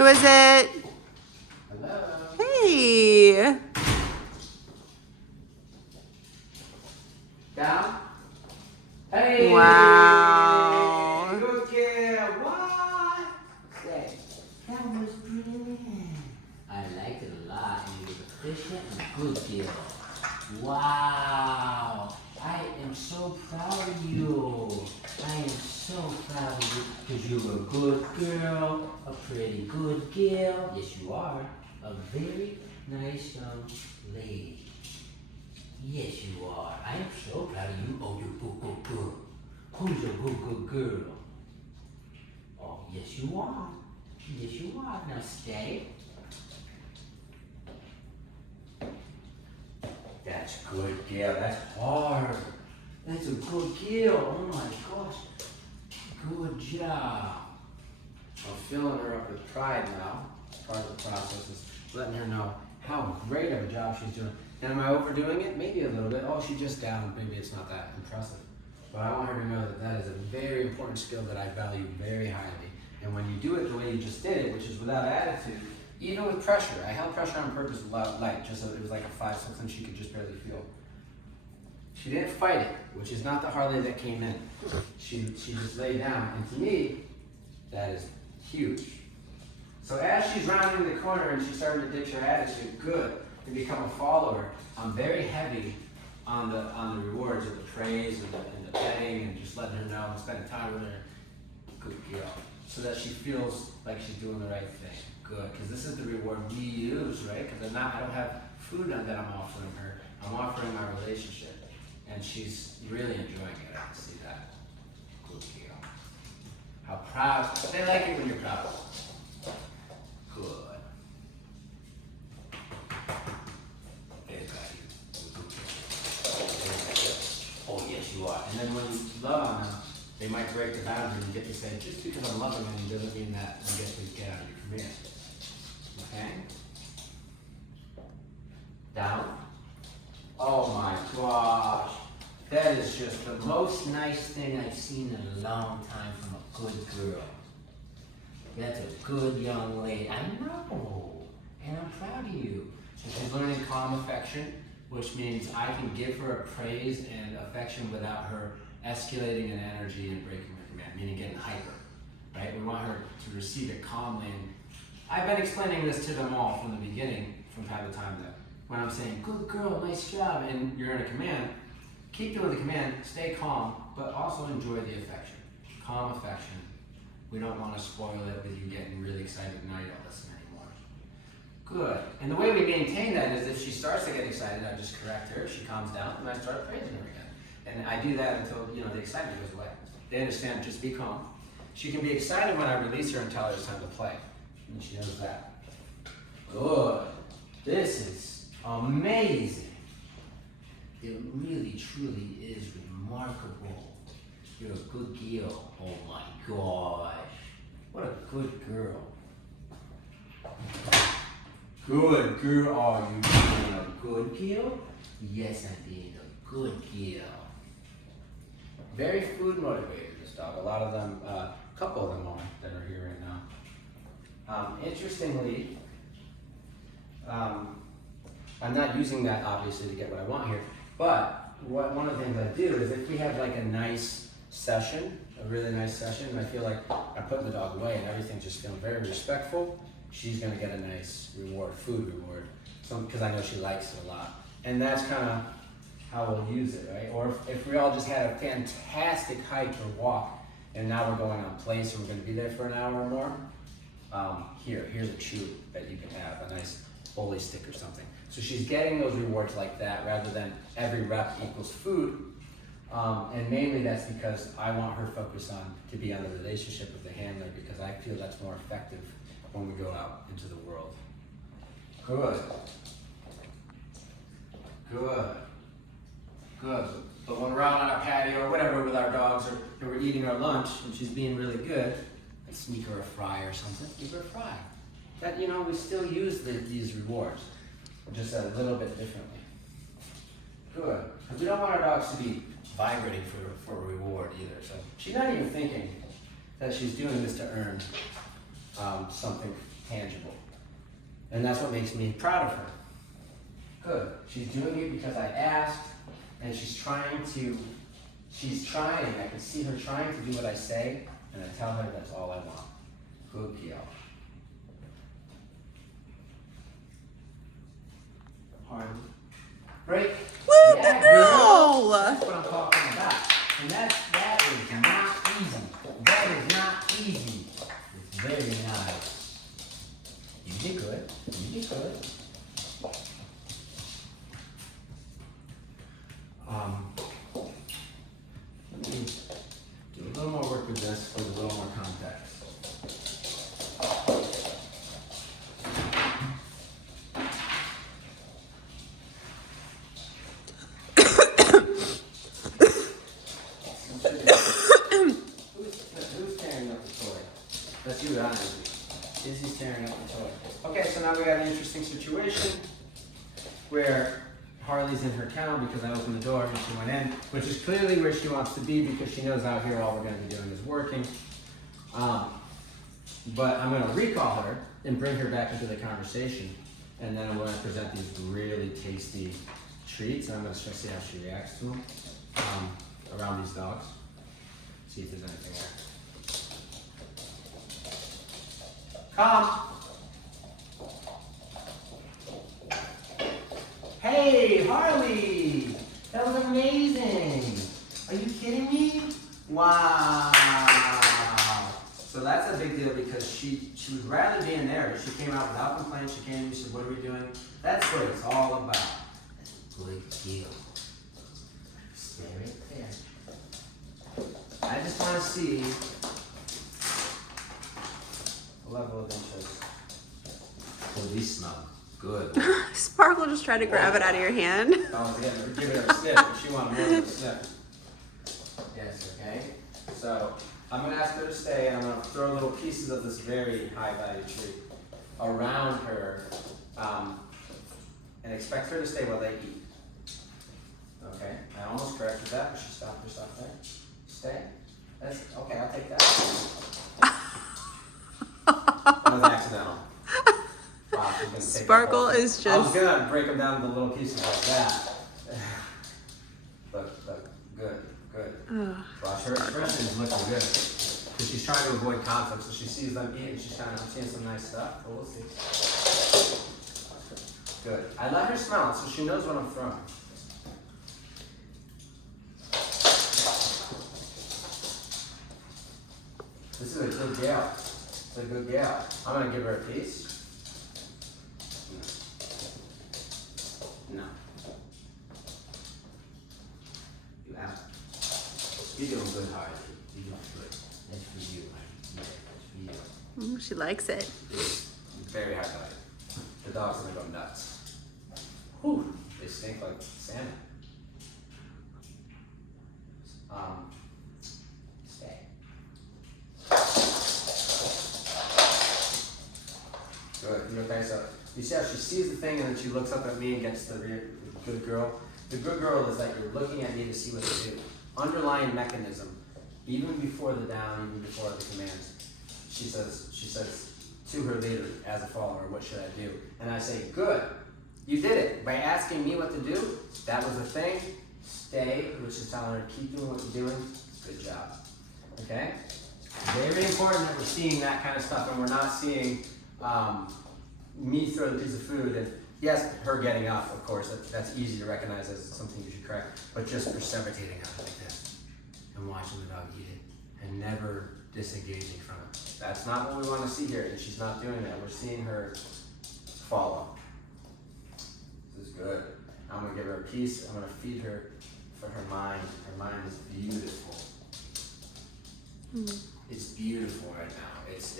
Who is it? Hello. Hey. Down. Hey. Wow. Good girl. What? Say, that was brilliant. I liked it a lot, and you were efficient and good girl. Wow. I am so proud of you. I am so proud of you because you're a good girl, a pretty good girl. Yes, you are. A very nice young lady. Yes, you are. I am so proud of you. Oh, you're good, good girl. Who's a good girl? Oh, yes, you are. Yes, you are. Now stay. That's good, girl. That's hard. That's a good girl. Oh my gosh. Good job. I'm filling her up with pride now. Part of the process is letting her know how great of a job she's doing. And am I overdoing it? Maybe a little bit. Oh, she just down. Maybe it's not that impressive. But I want her to know that that is a very important skill that I value very highly. And when you do it the way you just did it, which is without attitude, even with pressure, I held pressure on purpose without light, just so it was like a 5-6 and she could just barely feel. She didn't fight it, which is not the Harley that came in. She just laid down, and to me, that is huge. So as she's rounding the corner and she's starting to ditch her attitude, good, to become a follower, I'm very heavy on the rewards of the praise and the petting and just letting her know and spending time with her. Good girl. So that she feels like she's doing the right thing. Good, because this is the reward we use, right? Because I don't have food that I'm offering her. I'm offering my relationship. And she's really enjoying it. I can see that. Good girl. How proud. They like it when you're proud. Good. There's got you. Oh, yes, you are. And then when you love on them, they might break the boundary and get to say, just because I'm loving them doesn't mean that you get to get out of your command. Okay? Down. Oh my gosh. That is just the most nice thing I've seen in a long time from a good girl. That's a good young lady. I know. And I'm proud of you. So she's learning calm affection, which means I can give her praise and affection without her escalating in energy and breaking her command, meaning getting hyper. Right? We want her to receive it calmly. And I've been explaining this to them all from the beginning, from time to time, that when I'm saying, good girl, nice job, and you're in a command, keep doing the command, stay calm, but also enjoy the affection. Calm affection. We don't want to spoil it with you getting really excited and now you don't listen anymore. Good. And the way we maintain that is if she starts to get excited, I just correct her, she calms down, and I start praising her again. And I do that until the excitement goes away. They understand, just be calm. She can be excited when I release her and tell her it's time to play. And she knows that. Good. This is amazing. It really, truly is remarkable. You're a good girl. Oh my gosh. What a good girl. Good girl. Are you being a good girl? Yes, I'm being a good girl. Very food motivated, this dog. A lot of them, a couple of them are that are here right now. Interestingly, I'm not using that obviously to get what I want here, but one of the things I do is if we have like a nice session, a really nice session, and I feel like I'm putting the dog away and everything's just feeling very respectful, she's gonna get a nice reward, food reward, because I know she likes it a lot. And that's kind of how we'll use it, right? Or if we all just had a fantastic hike or walk, and now we're going on place and we're gonna be there for an hour or more, here's a chew that you can have, a nice bully stick or something. So she's getting those rewards like that rather than every rep equals food. And mainly that's because I want her focus to be on the relationship with the handler because I feel that's more effective when we go out into the world. Good. Good. Good. But when we're out on our patio or whatever with our dogs or we're eating our lunch and she's being really good, I'd sneak her a fry or something, give her a fry. That, we still use these rewards, just a little bit differently. Good. Because we don't want our dogs to be vibrating for a reward either. So she's not even thinking that she's doing this to earn something tangible. And that's what makes me proud of her. Good. She's doing it because I asked, and she's trying, I can see her trying to do what I say, and I tell her that's all I want. Good girl. Harley. Break. Woo, Yeah, the girl! That's what I'm talking about. And that is not easy. That is not easy. It's very nice. You did good. You did good. Let me do a little more work with this with a little more context. Who's tearing up the toy? That's you, honestly. Izzy's tearing up the toy. Okay, so now we got an interesting situation where Harley's in her kennel because I opened the door and she went in, which is clearly where she wants to be because she knows out here all we're going to be doing is working. But I'm going to recall her and bring her back into the conversation, and then I'm going to present these really tasty treats, and I'm going to see how she reacts to them around these dogs. See if there's anything there. Come! Hey, Harley! That was amazing! Are you kidding me? Wow! So that's a big deal because she would rather be in there, but she came out without complaint. She came and she said, what are we doing? That's what it's all about. That's a good deal. Stay right there. I just want to see the level of interest. Oh, these smell good. Sparkle just tried to grab it out of your hand. Oh, yeah, give her a sniff, but she wanted more than a sniff. Yes, okay. So I'm going to ask her to stay, and I'm going to throw little pieces of this very high-value treat around her, and expect her to stay while they eat. Okay, I almost corrected that, but she stopped herself there. Stay. That's okay. I'll take that. That was accidental. Wow, she's gonna take Sparkle is just. I was gonna break them down into little pieces like that. Look, good. Watch her expression is looking good because she's trying to avoid conflict. So she sees them eat, and she's trying to see some nice stuff. But we'll see. Good. I let her smell it, so she knows what I'm throwing. This is a good gal. It's a good gal. I'm gonna give her a piece. No. You out. You're doing good, Harley. You're doing good. That's for you, honey. Yeah, that's for you. She likes it. It's very high value. The dog's gonna go nuts. Whew. They stink like salmon. Stay. Good. Okay, so you see how she sees the thing and then she looks up at me and gets the good girl. The good girl is that you're looking at me to see what to do. Underlying mechanism, even before the down, even before the commands. She says to her leader as a follower, what should I do? And I say, good. You did it. By asking me what to do, that was the thing. Stay, which is telling her, keep doing what you're doing. Good job. Okay? Very important that we're seeing that kind of stuff and we're not seeing me throw the piece of food and yes, her getting up, of course, that's easy to recognize as something you should correct, but just precipitating on it like this and watching the dog eat it and never disengaging from it. That's not what we want to see here, and she's not doing that. We're seeing her follow. This is good. I'm going to give her a piece. I'm going to feed her for her mind. Her mind is beautiful. It's beautiful right now. It's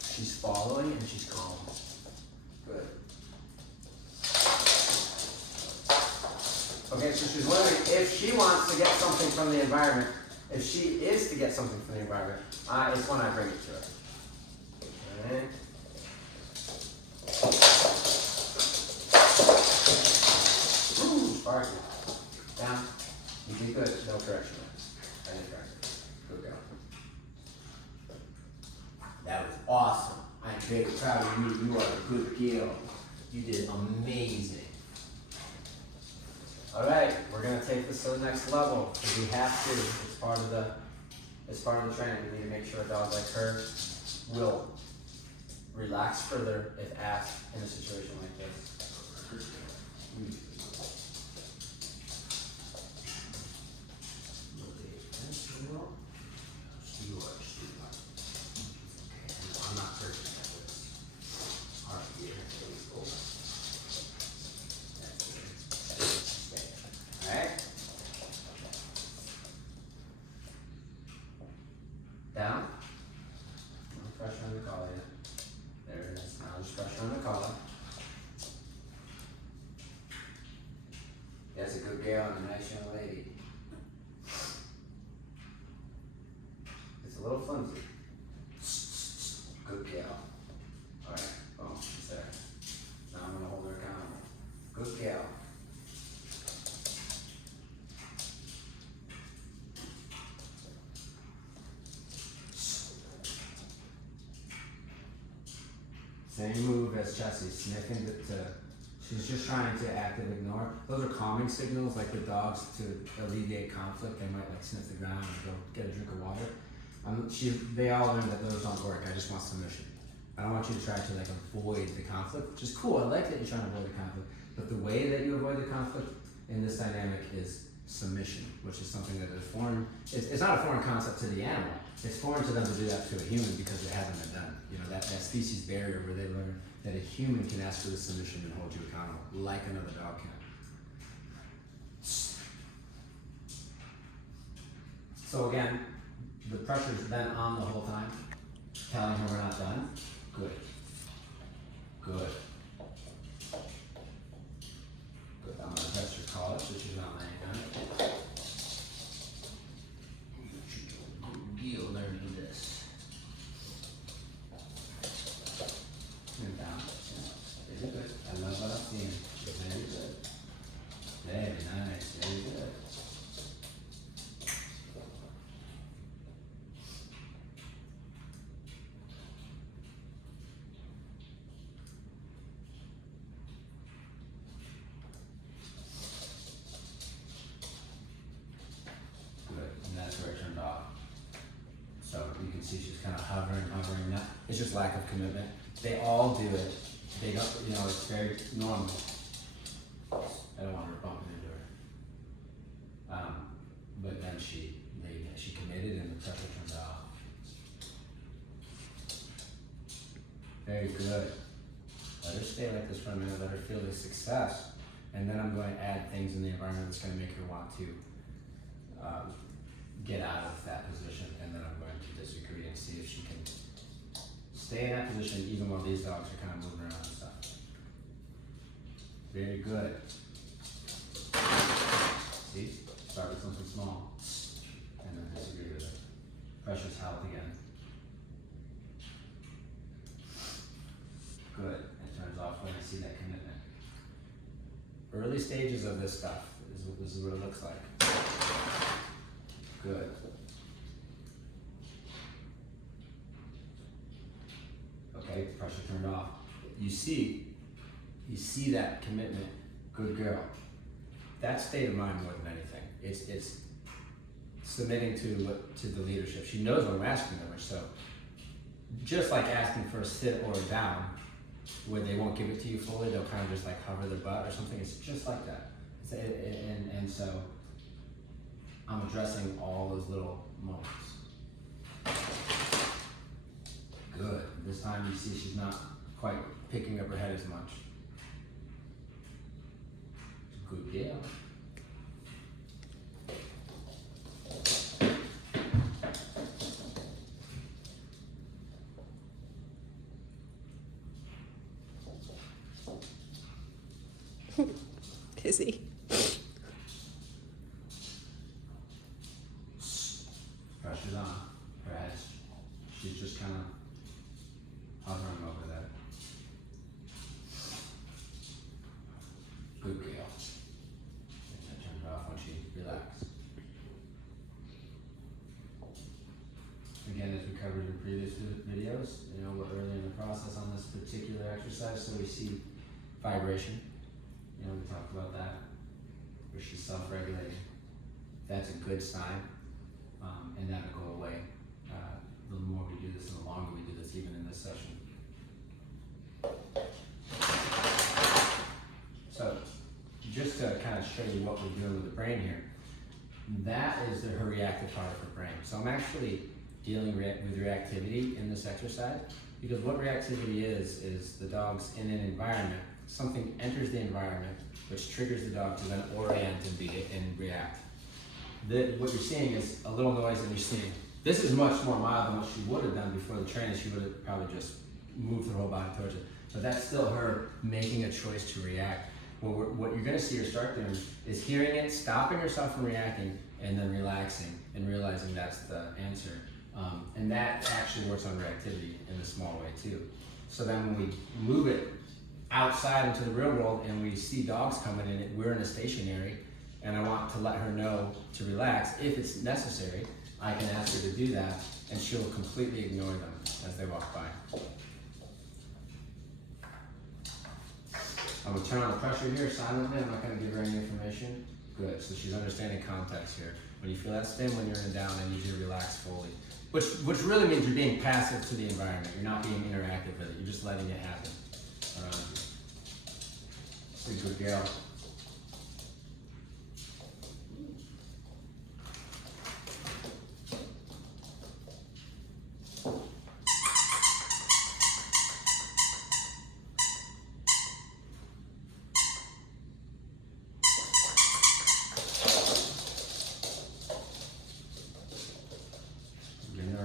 she's following and she's calm. Good. Okay, so she's wondering if she wants to get something from the environment. If she is to get something from the environment, it's when I bring it to her. Okay. Ooh, sparky. Down. You did good. No correction. I didn't correct it. Good girl. That was awesome. I am very proud of you. You are a good girl. You did amazing. All right, we're gonna take this to the next level. We have to. It's part of the training. We need to make sure a dog like her will relax further if asked in a situation like this. I'm not searching at this. All right, here. Alright. Down. No pressure on the collar yet. There it is. Now just pressure on the collar. That's a good girl and a nice young lady. It's a little flimsy. Good girl. Alright, boom, she's there. Now I'm gonna hold her accountable. Good girl. Same move as Chessie, sniffing she's just trying to actively ignore. Those are calming signals, like the dogs to alleviate conflict. They might like sniff the ground and go get a drink of water. They all learn that those don't work. I just want submission. I don't want you to try to like avoid the conflict, which is cool. I like that you're trying to avoid the conflict. But the way that you avoid the conflict in this dynamic is submission, which is something that is foreign. It's not a foreign concept to the animal. It's foreign to them to do that to a human because it hasn't been done. You know, that species barrier where they learn that a human can ask for the submission and hold you accountable, like another dog can. So again, the pressure's been on the whole time, telling her we're not done. Good. Good. Good. I'm gonna press your collar so she's not laying on it. You'll learn this. And down. Very good. I love what I'm seeing. Very good. Very nice. Very good. See, she's kind of hovering. Now, it's just lack of commitment. They all do it. They don't, it's very normal. I don't want her bumping into her. But then she committed and the pressure turned off. Very good. Let her stay like this for a minute. Let her feel the success. And then I'm going to add things in the environment that's going to make her want to get out of that position, and then I'm going to disagree and see if she can stay in that position even while these dogs are kind of moving around and stuff. Very good. See? Start with something small, and then disagree with it. Pressure's held again. Good. It turns off when I see that commitment. Early stages of this stuff is what it looks like. Good. Okay, pressure turned off. You see that commitment. Good girl. That state of mind more than anything. It's submitting to the leadership. She knows what I'm asking of her. So just like asking for a sit or a down, where they won't give it to you fully, they'll kind of just like hover their butt or something. It's just like that. And so I'm addressing all those little moments. Good. This time you see she's not quite picking up her head as much. Good girl. Busy. Pressure's on her head. She's just kind of hovering over there. Good girl. I turned it off when she relaxed. again, as we covered in previous videos, we're early in the process on this particular exercise, so we see vibration. We talked about that, where she's self-regulating. That's a good sign, and that'll go away. The more we do this and the longer we do this, even in this session. So, just to kind of show you what we're doing with the brain here, that is her reactive part of her brain. So I'm actually dealing with reactivity in this exercise, because what reactivity is the dog's in an environment, something enters the environment, which triggers the dog to then orient and react. What you're seeing is a little noise, and you're seeing, this is much more mild than what she would have done before the training. She would have probably just moved her whole body towards it. But that's still her making a choice to react. What you're going to see her start doing is hearing it, stopping herself from reacting, and then relaxing and realizing that's the answer. And that actually works on reactivity in a small way too. So then when we move it outside into the real world and we see dogs coming in, we're in a stationary, and I want to let her know to relax. If it's necessary, I can ask her to do that, and she'll completely ignore them as they walk by. I'm going to turn on the pressure here silently. I'm not going to give her any information. Good, so she's understanding context here. When you feel that stim, when you're in a down, I need you to relax fully. Which really means you're being passive to the environment. You're not being interactive with it. You're just letting it happen around you. It's a good girl.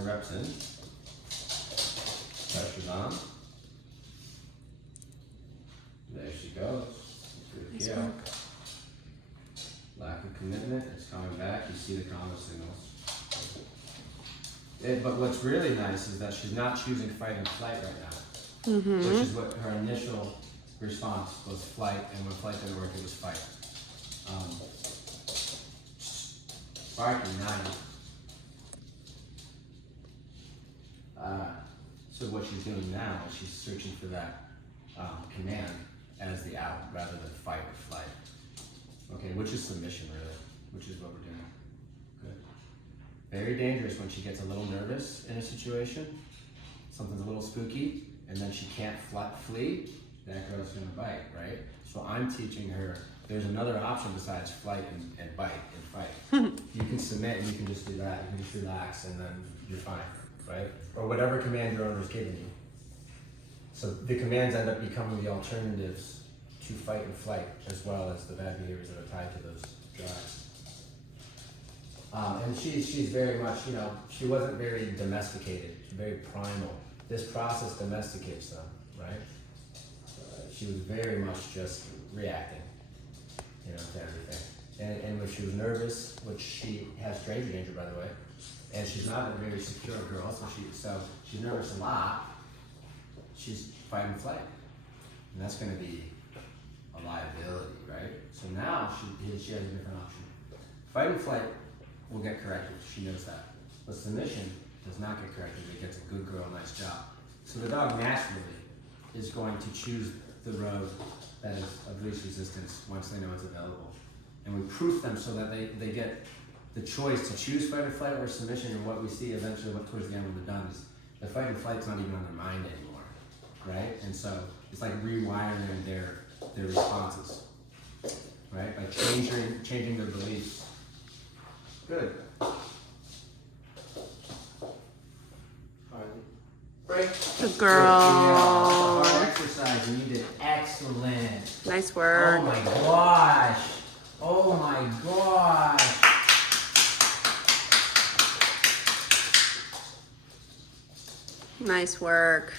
Reps in, pressure's on. There she goes. Good Nice girl. work. Lack of commitment, it's coming back. You see the combo signals. But what's really nice is that she's not choosing fight and flight right now, which is what her initial response was, flight, and when flight didn't work, it was fight. Barking, 9. So what she's doing now is she's searching for that command as the out rather than fight or flight. Okay, which is submission really, which is what we're doing. Good. Very dangerous when she gets a little nervous in a situation, something's a little spooky, and then she can't flee, that girl's gonna bite, right? So I'm teaching her there's another option besides flight and bite and fight. You can submit and you can just do that, you can just relax and then you're fine. Right? Or whatever command your owner's giving you. So the commands end up becoming the alternatives to fight and flight, as well as the bad behaviors that are tied to those drives. And she's very much, she wasn't very domesticated. She's very primal. This process domesticates them, right? She was very much just reacting, to everything. And when she was nervous, which she has stranger danger, by the way, and she's not a very secure girl, so she's nervous a lot. She's fight and flight, and that's going to be a liability, right? So now she has a different option. Fight and flight will get corrected. She knows that, but submission does not get corrected. It gets a good girl, nice job. So the dog naturally is going to choose the road that is of least resistance once they know it's available, and we proof them so that they get the choice to choose fight or flight or submission. And what we see eventually, towards the end when they're done, is the fight and flight's not even on their mind anymore, right? And so it's like rewiring their responses, right? By changing their beliefs. Good. Harley. Break. Good girl. Hard exercise, and you did excellent. Nice work. Oh my gosh. Oh my gosh. Nice work.